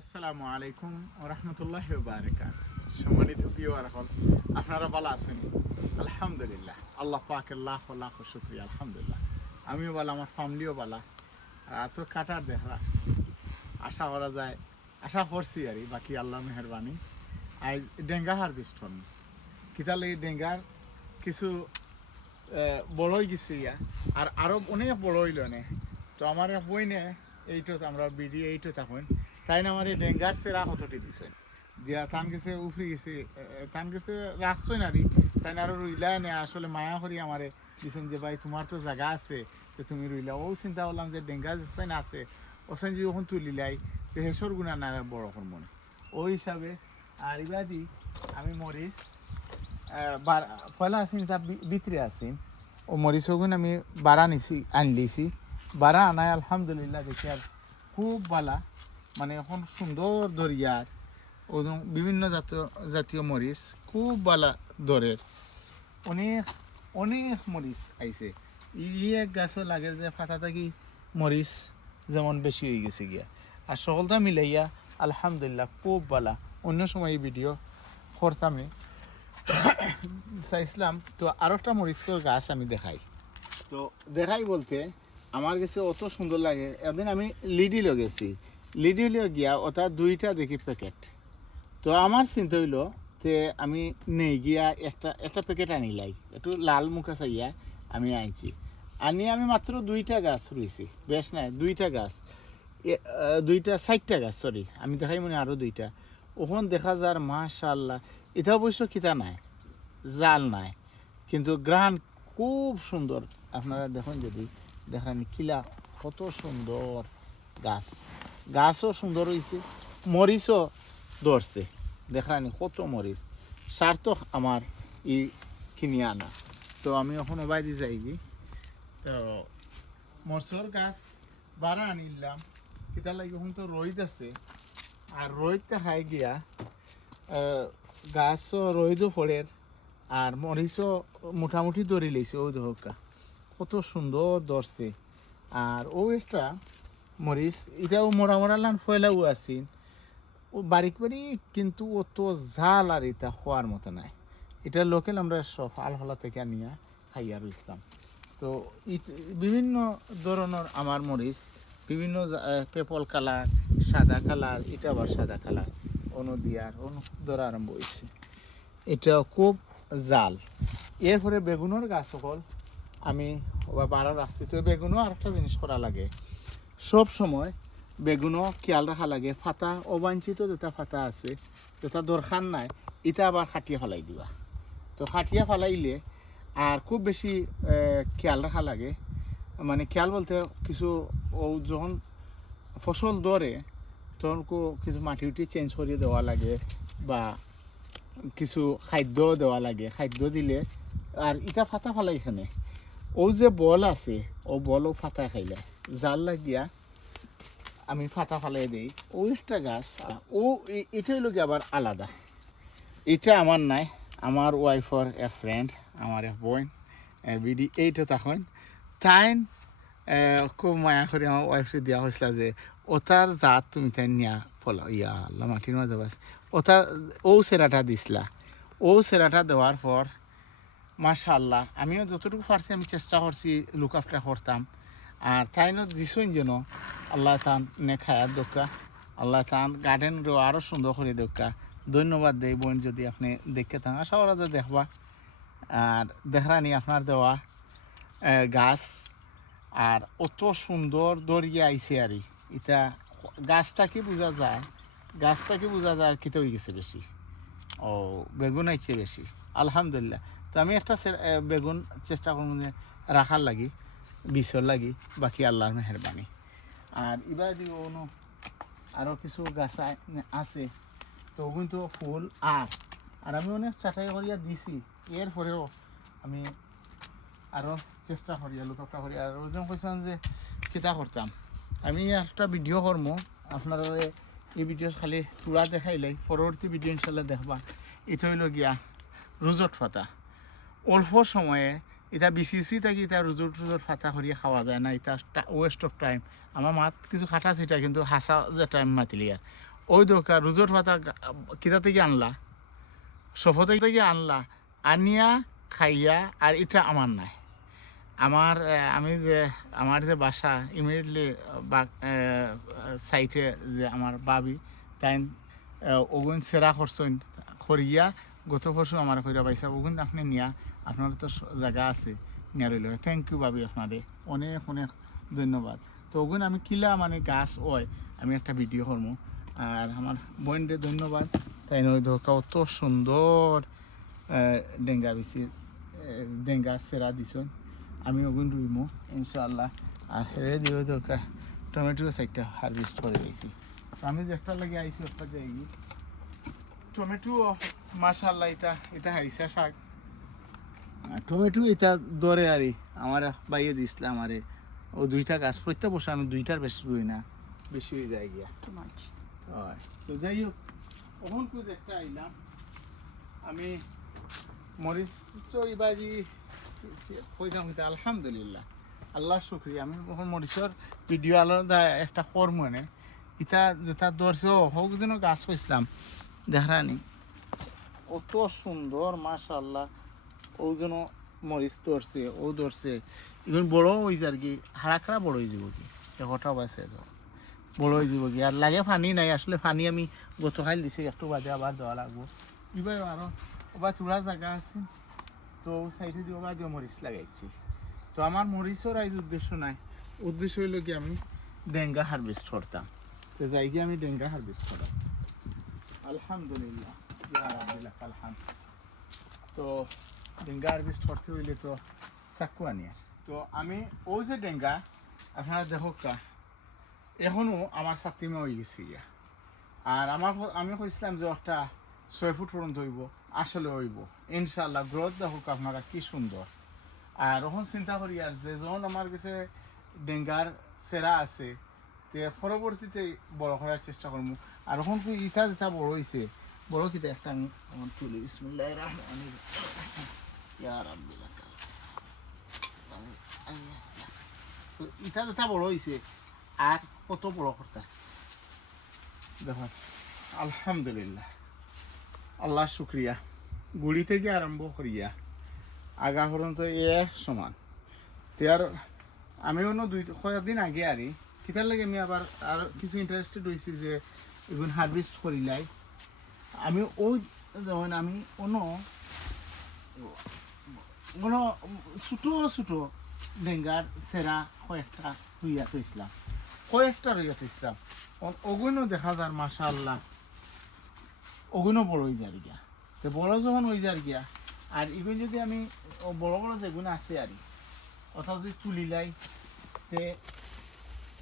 আসসালামু আলাইকুম রহমতুল্লাহ বারকাত। সম্মানিত প্রিয় রাখল, আপনারা ভালো আছেন? আলহামদুলিল্লাহ, আল্লাহ পাকের লাখ লাখ শুক্রিয়া। আলহামদুলিল্লাহ, আমিও ভালো, আমার ফ্যামিলিও ভালো। আর তো কাটার দেখা আশা করা যায়, আশা করছি আর বাকি আল্লাহ মেহরবানি। আজ ডেঙ্গা হারভেস্ট হন কিতালে এই ডেঙ্গার কিছু বড় হয়ে গেছে ইয়া, আর আরো অনেক বড় হইল নে। তো আমার বই নে এইটো আমরা বিডি এইটো তখন তাই না আমার এই ডেঙ্গার সেরা হতটি দিছে দিয়া তান গেছে উফরি গেছে, তান গেছে রাখছই নারি তাই না আরো রুইলাই নে। আসলে মায়া করি আমারে দিছেন যে ভাই তোমার তো জায়গা আছে, যে তুমি রুইলা। ও চিন্তা করলাম যে ডেঙ্গা যেন আছে ওখানে যদি ওখান তুলিলাই তো হেসর গুণা না বড় হর মনে ওই হিসাবে। আর ইবাদি আমি মরিচ পয়লা আসিন তা ভিতরে আসিন ও মরিচ ওগুন আমি বাড়া নিছি আনলিছি। বাড়া আনায় আলহামদুলিল্লাহ দেখি আর খুব বালা, মানে এখন সুন্দর দরিয়ার ও বিভিন্ন জাতীয় মরিচ খুব বালা দরের অনেক অনেক মরিচ আইছে। এক গাছও লাগে যে ফাটা থাকি মরিচ যেমন বেশি হয়ে গেছে গিয়া। আর সকলটা মিলাইয়া আলহামদুলিল্লাহ খুব বালা। অন্য সময় এই ভিডিও করতামে চাইছিলাম। তো আরও একটা মরিচের গাছ আমি দেখাই। তো দেখাই বলতে আমার কাছে অত সুন্দর লাগে। একদিন আমি লিডি লগেছি, লিডি গিয়া ওটা দুইটা দেখি প্যাকেট। তো আমার চিন্তা হইল যে আমি নেই গিয়া একটা একটা প্যাকেট আনিলাই, একটু লাল মুখা চাইয়া আমি আনছি। আনি আমি মাত্র দুইটা গাছ রুইছি, বেশ নাই দুইটা গাছ, দুইটা 4টা গাছ, সরি আমি দেখাই মনে আরও দুইটা। ওখান দেখা যার মাশাআল্লাহ। এটা অবশ্য কিতা নাই, জাল নাই, কিন্তু গ্রান খুব সুন্দর। আপনারা দেখুন, যদি দেখেন কিলা কত সুন্দর গাছ, গাছও সুন্দর হয়েছে, মরিচও ধরছে। দেখান কত মরিচ, সার্থক আমার ই কিনে আনা। তো আমি এখন বাইরে যাই গি। তো মরচর গাছ বাড়া আনিলাম, কিতা লাগে এখন তো রোদ আছে। আর রোদটা খাই গিয়া গাছও রোদও পড়ে, আর মরিচও মোটামুটি ধরে লেছে। ওই দেখা কত সুন্দর ধরছে। আর ও একটা মরিচ, এটাও মোড়া মোড়া লান ফয়লাও আছে ও বারিক বারিক, কিন্তু অত ঝাল আর এটা খাওয়ার মতো নাই। এটা লোকাল আমরা সব আলহলা থেকে নিয়ে খাইয়া রইছিলাম। তো বিভিন্ন ধরনের আমার মরিচ, বিভিন্ন পেপল কালার, সাদা কালার, এটা আবার সাদা কালার অনু দিয়ার অনু ধরা আরম্ভ হয়েছে। এটা খুব জাল। এরপরে বেগুনের গাছ সকল আমি বাড়ার আসছি। তো বেগুনও আর একটা জিনিস করা লাগে, সব সময় বেগুনও খেয়াল রাখা লাগে। ফাতা অবাঞ্ছিত যেটা ফাতা আছে, যেটা দরকার নাই, এটা আবার খাটিয়ে ফেলাই দিবা। তো খাটিয়া ফেলাইলে আর খুব বেশি খেয়াল রাখা লাগে। মানে খেয়াল বলতে কিছু ও যখন ফসল ধরে তখন কিছু মাটি উঠি চেঞ্জ করিয়ে দেওয়া লাগে, বা কিছু খাদ্য দেওয়া লাগে। খাদ্য দিলে আর ইটা ফাতা ফেলাই এখানে ও যে বল আছে, ও বলও ফাতা খাইলে জাল লাগিয়া আমি ফাতা ফালাই দিই। ও একটা গাছ, ও এটা হইল কি আবার আলাদা। এটা আমার নাই, আমার ওয়াইফর এ ফ্রেন্ড, আমার এক বোন বিডি এইটা তখন তাই খুব মায়া করে আমার ওয়াইফে দেওয়া হয়েছিল যে ওটার জাত তুমি তাই নিয়া ফলো ইয়া আল্লাহ মাটির মাঝে বাস ওটা। ও সেরাটা দিছিলা, ও সেরাটা দেওয়ার পর মাশাআল্লাহ আমিও যতটুকু পারছি আমি চেষ্টা করছি লুক আফটার করতাম। আর তাই না দিছই যেন আল্লাহ তান নে খায়ার দোকা, আল্লাহ তান গার্ডেনও আরও সুন্দর করে দোকা। ধন্যবাদ দেই বোন, যদি আপনি দেখতে থাকেন আশা করা যায় দেখবা। আর দেখানি আপনার দেওয়া গাছ আর অত সুন্দর দরিয়া আইছে। আর এটা গাছটাকে বোঝা যায়, গাছটাকে বোঝা যায় আর কিতে হয়ে গেছে বেশি। ও বেগুন আইছে বেশি আলহামদুলিল্লাহ। তো আমি একটা বেগুন চেষ্টা করব যে রাখার লাগি, বিছর লাগি, বাকি আল্লাহর মেহরবানি। আর এবার যদি অন্য আরও কিছু গাছ আছে তো কিন্তু ফুল আর আর আমি অনেক চাটাই করিয়া দিছি। এরপরেও আমি আরও চেষ্টা করি লুকাপটা করি। আর ওজন কইছিলাম যে কিতা করতাম আমি একটা ভিডিও করবো আপনারা, এই ভিডিও খালি তুলা দেখাইলে পরবর্তী ভিডিও ইনশাল্লাহ দেখবা। এটা হইল গিয়া রোজট ফাতা। অল্প সময়ে এটা বিসিসি থাকি এটা রোজট ফাতা করিয়া খাওয়া যায় না, এটা ওয়েস্ট অফ টাইম। আমার মাত কিছু খাটা ছিটা কিন্তু হাসা যে টাইম মাতিলি আর ওই দোকা রুজোর পাতা কিতা থেকে আনলা সফতে থেকে আনলা আনিয়া খাইয়া আর এটা আমার নাই আমার আমি যে আমার যে বাসা ইমিডিয়েটলি সাইটে যে আমার বাবি তাই ওগুন সেরা করছেন করিয়া গত বছর আমার কইরা পাইসা ওগুন আপনি নিয়া আপনার তো জায়গা আছে নিয়া রইল থ্যাংক ইউ ভাবি আপনাদের অনেক অনেক ধন্যবাদ তো ওগুন আমি কিলা মানে গাছ ওই আমি একটা ভিডিও করবো আর আমার বোনদের ধন্যবাদ তাই নয় ধোকা অত সুন্দর ডেঙ্গা বেশি ডেঙ্গার সেরা দিছেন আমি ওগুন রুইমো ইনশাআল্লাহ আর হেরে দিও ধোকা টমেটো সাইডটা হারভেস্ট করে গেছি আমি যে একটা লাগে আইসি একটা যাই টমেটো মাশাআল্লাহ এটা হাইসা শাক টমেটো এটা দরে আরে আমার বাইয়ে দিছিল আমারে ও দুইটা গাছ প্রত্যেক বছর আমি দুইটার বেশি রুই না বেশি হয়ে যায় গিয়া টু মাচ হয় তো যাই হোক ওখান কুজ একটা আইলাম আমি মরিচ তো এবারই কইতাম কিন্তু আলহামদুলিল্লাহ আল্লাহ শুক্রিয়া আমি ওখান মরিচর ভিডিও আলাদা একটা কর মনে ইটা যেটা ধরছে ও হোক যেন গাছ হয়েছিলাম দেখানি অত সুন্দর মাশাআল্লাহ ও যেন মরিচ ধরছে ও ধরছে এখন বড় হয়ে যার কি হারাকড়া বড় হয়ে যাব কি একটা বাসে তো বড় হয়ে যাব কি আর লাগে পানি নাই আসলে পানি আমি গতকাল দিছি একটু বাদে আবার দেওয়া লাগবো এবার আরো ওবার চূড়া জায়গা আছে তো সাইডে দিয়ে ওবার দিয়ে মরিচ লাগাইছি তো আমার মরিচের আইজ উদ্দেশ্য নাই উদ্দেশ্য হইল কি আমি ডেঙ্গা হারভেস্ট করতাম তো যাই গিয়ে আমি ডেঙ্গা হারভেস্ট করাম আলহামদুলিল্লাহ তো ডেঙ্গা হারভেস্ট করতে হইলে তো চাকু আনি আর তো আমি ও যে ডেঙ্গা আপনারা দেখো কা এখনো আমার সাতিমা হয়ে গেছে ইয়া আর আমি কইছিলাম যে একটা 6 ফুট পর্যন্ত হইব আসলে হইব ইনশাআল্লাহ গ্রোথ দেখো আপনারা কি সুন্দর আর এখন চিন্তা করি আর যে যখন আমার কাছে ডেঙ্গার সেরা আছে তে পরবর্তীতে বড় করার চেষ্টা করবো আর এখন ইটা যেটা বড় হয়েছে বড় কিতা একটা আমি আমার তুলি বিসমিল্লাহির রহমানির রহিম ইয়া রাব্বি লাকাল তো ইটা যেটা বড় হয়েছে আর কত বড় করতে দেখুন আলহামদুলিল্লাহ আল্লাহ শুক্রিয়া গুড়ি থেকে আরম্ভ করিয়া আগা পর্যন্ত এক সমান তার আমি অন্য কয়েকদিন আগে আরি কিতার লাগে আমি আবার আর কিছু ইন্টারেস্টেড হয়েছি যে এগুলো হারভেস্ট করিলাই আমি ওই যেমন আমি অন্য কোনো ছোটো ছোটো ডেঙ্গার সেরা কয়েকটা রুইয়া থইছিলাম ওগুলো দেখা যার মাশাআল্লাহ ওগুলো বড় হয়ে যার গিয়া তো বড় যখন হয়ে যার গিয়া আর এগুলো যদি আমি বড় বড় যেগুলো আছে আর অর্থাৎ যদি তুলিলাই তে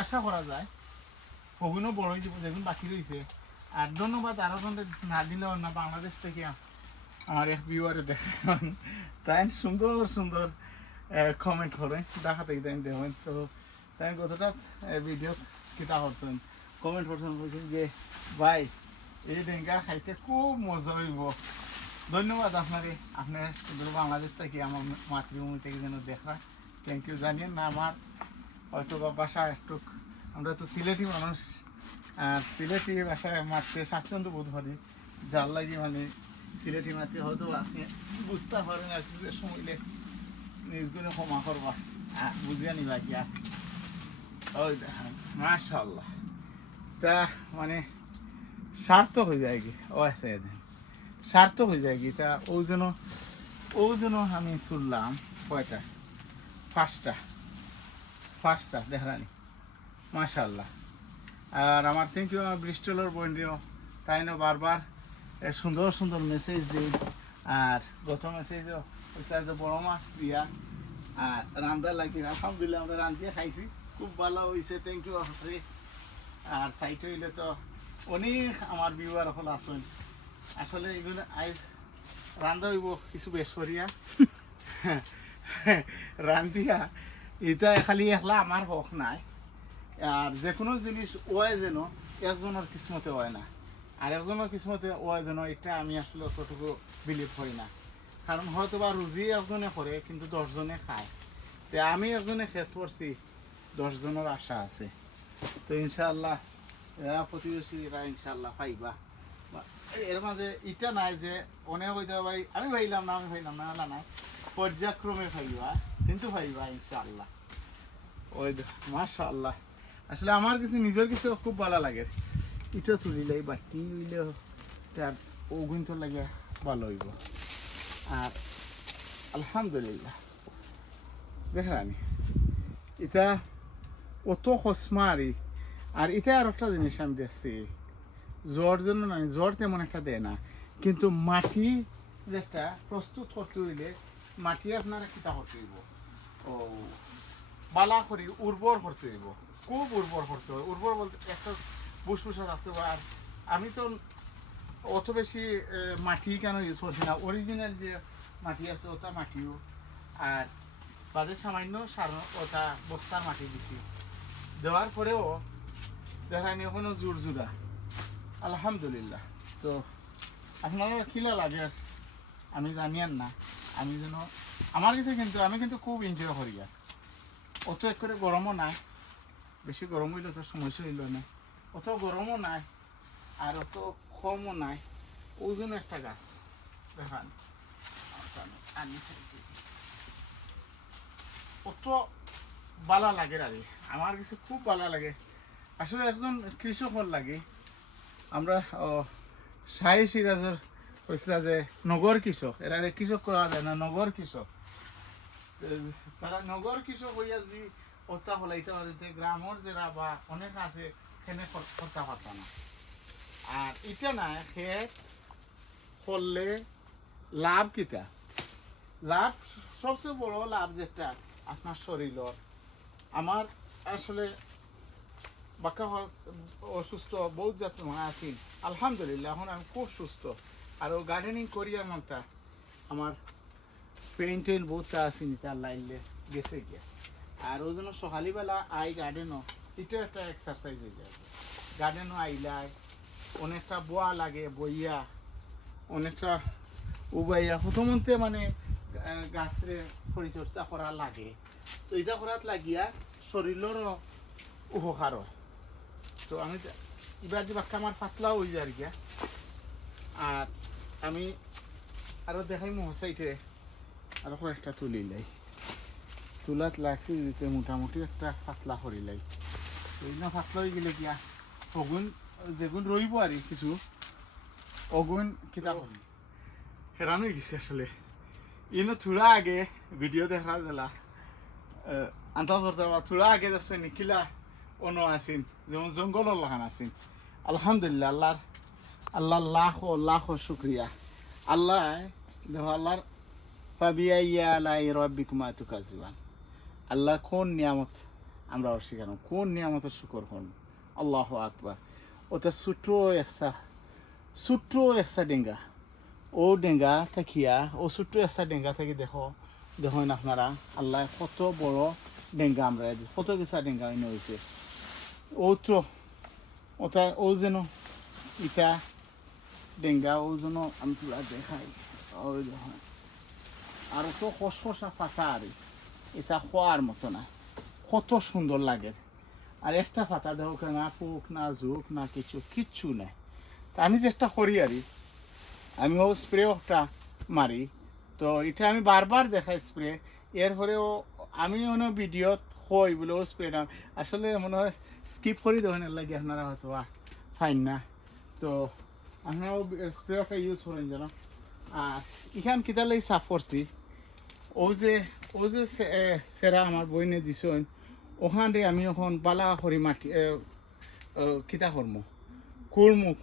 আশা করা যায় ওগুলো বড় হয়ে যাবো যেগুলো বাকি রয়েছে আর ধন্যবাদ আরো না দিলেও না বাংলাদেশ থেকে আমার এক ভিউয়ারে দেখেন তাই সুন্দর সুন্দর কমেন্ট করে দেখাতে তাই দেখবেন তো তাই কতটা ভিডিও কিতা করছেন কমেন্ট করছেন বলছেন যে ভাই এই ডেঙ্গা খাইতে খুব মজা হইব ধন্যবাদ আপনারে আপনার বাংলাদেশ থেকে আমার মাতৃভূমি থেকে যেন দেখা থ্যাংক ইউ জানিয়েন না আমার হয়তো বাসা একটু আমরা তো সিলেটি মানুষ আর সিলেটি ভাষায় মারতে স্বাচ্ছন্দ্য বোধ করি যার লাগে মানে সিলেটি মারতে হয়তো আপনি বুঝতে পারেন আর কিছু সময়লে নিজগুলো ক্ষমা করবা বুঝিয়ে নিবা কি আর ওই দেখেন মাশাআল্লাহ তা মানে সার্থক হয়ে যায় কি ও আছে সার্থক হয়ে যায় কি তা ও যেন আমি তুললাম কয়টা পাঁচটা দেখানি মাশাআল্লাহ আর আমার থ্যাংক ইউ আমার ব্রিস্টলের বন্ডিও তাই না বারবার সুন্দর সুন্দর মেসেজ দিই আর গত মেসেজও হয়েছে যে বড় মাছ দিয়া আর রান্না লাগি আলহামদুলিল্লাহ আমরা রান্ধিয়ে খাইছি খুব ভালো হয়েছে থ্যাংক ইউ আপনি আর সাইট হইলে তো অনেক আমার ভিউয়ার হল আসেন আসলে এগুলো আইস রান্ধা হইব কিছু বেশ করিয়া রান্ধিয়া এটা খালি একলা আমার হক নাই আর যে কোনো জিনিস ওয় যেন একজনের কিসমতে হয় না আর একজনের কিসমতে ওয় যেন এটা আমি আসলে অতটুকু বিলিভ হই না কারণ হয়তো বা রুজি একজনে করে কিন্তু 10 জনে খায় তো আমি একজনে খেত করছি 10 জনের আশা আছে তো ইনশাআল্লাহ এরা প্রতিবেশীরা ইনশাল্লাহ পাইবা এর মাঝে ইটা নাই যে অনেক হইতে ভাই আমি ভাইলাম না আলা নাই পর্যায়ক্রমে পাইবা কিন্তু পাইবা ইনশাল্লাহ ওই মাশাআল্লাহ আসলে আমার কিছু নিজের কিছু খুব ভালো লাগে ইটা তুলিলে বাটি হইলে তার ওগুন তো লাগে ভালো হইব আর আলহামদুলিল্লাহ দেখেন এটা অত খসমারি আর এটা আর একটা জিনিস আমি দেখছি জ্বর জন্য না জ্বর তেমন একটা দেয় না কিন্তু মাটি যেটা প্রস্তুত করতে হইলে মাটি আপনারা কিতা করতে হইব ও বালা করি উর্বর করতে হইব খুব উর্বর করতে হবে উর্বর বলতে একটা বুসবুসা থাকতে হবে আর আমি তো অত বেশি মাটি কেন ইউজ করছি না অরিজিনাল যে মাটি আছে ওটা মাটিও আর বাজে সামান্য সার ওটা বস্তার মাটি দিছি দেওয়ার পরেও দেখায়নি এখনো জোর জোড়া আলহামদুলিল্লাহ তো আপনারা খিলা লাগে আমি জানিয়ান না আমি যেন আমার কাছে কিন্তু আমি কিন্তু খুব এনজয় করি আর অত এক করে গরমও নাই বেশি গরম হইলে তো সমস্যা হইল না অত গরমও নাই আর অত কমও নাই ওজন একটা গাছ দেখান অত ভালো লাগে আর আমার কাছে খুব ভালো লাগে আসলে একজন কৃষকর লাগে আমরা শাহী সিরাজের হয়েছিল যে নগর কৃষক এরা কৃষক করা যায় না নগর কৃষক তারা নগর কৃষক হইয়া যে হত্যা হলাইতে হইতে গ্রামের যারা বা অনেক আছে সেখানে হত্যা পারত না আর এটা না খেত করলে লাভ কিতা লাভ সবচেয়ে বড় লাভ যেটা আপনার শরীরের আমার আসলে বাক্কা অসুস্থ বহুত যত্ন আছি আলহামদুলিল্লাহ এখন আমি খুব সুস্থ আর ও গার্ডেনিং করি আর মনটা আমার পেইন্টেন বহুতটা আসিনি তার লাইলে গেছে গিয়া আর ওই জন্য সকালবেলা আই গার্ডেনও এটা একটা এক্সারসাইজ হয়ে যায় গার্ডেনও আইলাই অনেকটা বোয়া লাগে বইয়া অনেকটা উবাইয়া প্রথমতে মানে গাছরে পরিচর্যা করা লাগে তো এটা করাত লাগিয়া শরীরেরও উপকার হয় তো আমি এবার যে বাক্কা আমার পাতলাও হয়ে যায় আর গিয়া আর আমি আরও দেখাই মহাসাইটে আরও কয়েকটা তুলিলাই তুলাত লাগছে দিতে মোটামুটি একটা পাতলা করিলাই ওই না পাতলা হয়ে গেলে গিয়া অগুন যেগুন রইব আর কিছু অগুন কিতা করি হেরান হয়ে গেছে আসলে ইনো থোড়া আগে ভিডিও দেখা দিলা আন্দাজ করতে পারবা থোড়া আগে দেখছো নিখিলা অন্য আসিন যেমন জঙ্গলের লাগান আসিন আলহামদুলিল্লাহ আল্লাহ লাখ শুক্রিয়া আল্লাহ দেখো আল্লাহর ফাবিআইয়া আলাই রাব্বিকুমা তুকাজ্জিবান আল্লাহর কোন নিয়ামত আমরা অস্বীকার কোন নিয়ামতের শুকর কোন আল্লাহু আকবার ওটা ছোট্ট একটা ডেঙ্গা ও ডেঙ্গা থাকিয়া ও ছোট্ট একটা ডেঙ্গা থেকে দেখেন আপনারা আল্লাহ কত বড় ডেঙ্গা আমরা কত গেছা ডেঙ্গা এনে হয়েছে ও তো ওটা ও যেন ইটা ডেঙ্গা ও যেন আমি তুলা দেখাই ওই দেখুন আর তো খসখসা পাতা আর এটা খোয়ার মতো না কত সুন্দর লাগে আর একটা পাতা দেখো না পোক না ঝোঁক না কিচ্ছু নাই তা আমি চেষ্টা করি আর আমি ও স্প্রে একটা মারি তো এটা আমি বারবার দেখাই স্প্রে এরপরেও আমি মনে ভিডিওত হই বলে ও স্প্রেটা আসলে মনে হয় স্কিপ করে দেবেন এর লাগে আপনারা হয়তো ফাইন না তো আপনারা স্প্রেটা ইউজ করেন যেন আর এখান কিতালেই সাফ করছি ও যে সেরা আমার বইনে দিছেন ওখানে আমি এখন বালা করি মাটি কিতা করবো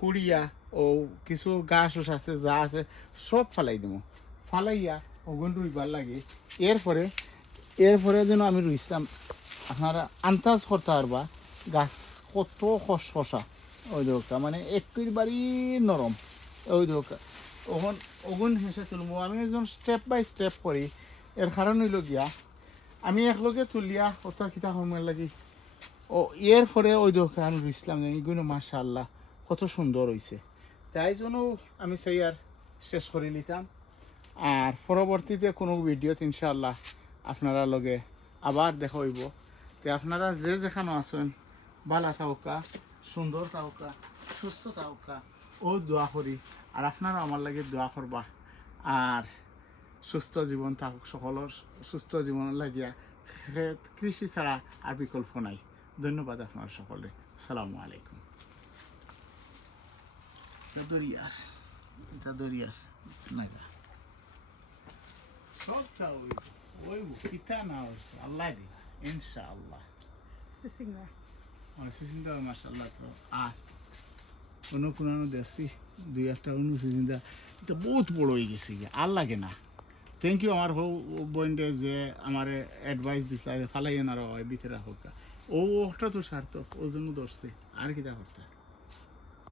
কুড়িয়া ও কিছু গাছ আছে যা আছে সব ফালাই দেবো ফালাইয়া ওগুন রুইবার লাগে এরপরে যেন আমি রুইছিলাম আপনারা আন্দাজ করতে পারবা গাছ কত খসখসা ওই দোকা মানে একেবারে নরম ওই দোকা ওগুন হেসে তুলবো আমি একজন স্টেপ বাই স্টেপ করি এর কারণ হইল গিয়া আমি একলগে তুলিয়া কত কিতা সময় লাগি ও এরপরে ওই দোকা আমি রুইছিলাম এগুলো মাশাআল্লাহ কত সুন্দর হয়েছে তাই জন্য আমি সেই আর শেষ করে নিতাম আর পরবর্তীতে কোনো ভিডিওত ইনশাআল্লাহ আপনারা লগে আবার দেখা হইব তো আপনারা যে যেখানে আছেন ভালো থাকা সুন্দর থাকা সুস্থ থাকা ও দোয়া করি আর আপনারা আমার লাগে দোয়া করবা আর সুস্থ জীবন থাকুক সকলের সুস্থ জীবন লাগিয়া কৃষি ছাড়া আর বিকল্প নাই ধন্যবাদ আপনার সকলে আসসালামু আলাইকুম এটা দরিয়ার নাগা সব চাও ওই কিতা না আল্লাহ দিন ইনশাআল্লাহ Sisinga. সিজনটা মাশাআল্লাহ তো আর অন্য কোনো দেখছি দুই একটা অন্য সিজনটা এটা বহুত বড় হয়ে গেছে গিয়া আর লাগে না থ্যাংক ইউ আমার বোনটা যে আমার অ্যাডভাইস দিছিল ফালাই না ভিতরে হোক ও ওটা তো সার্থক ও জন্য ধরছে আর কিটা করতে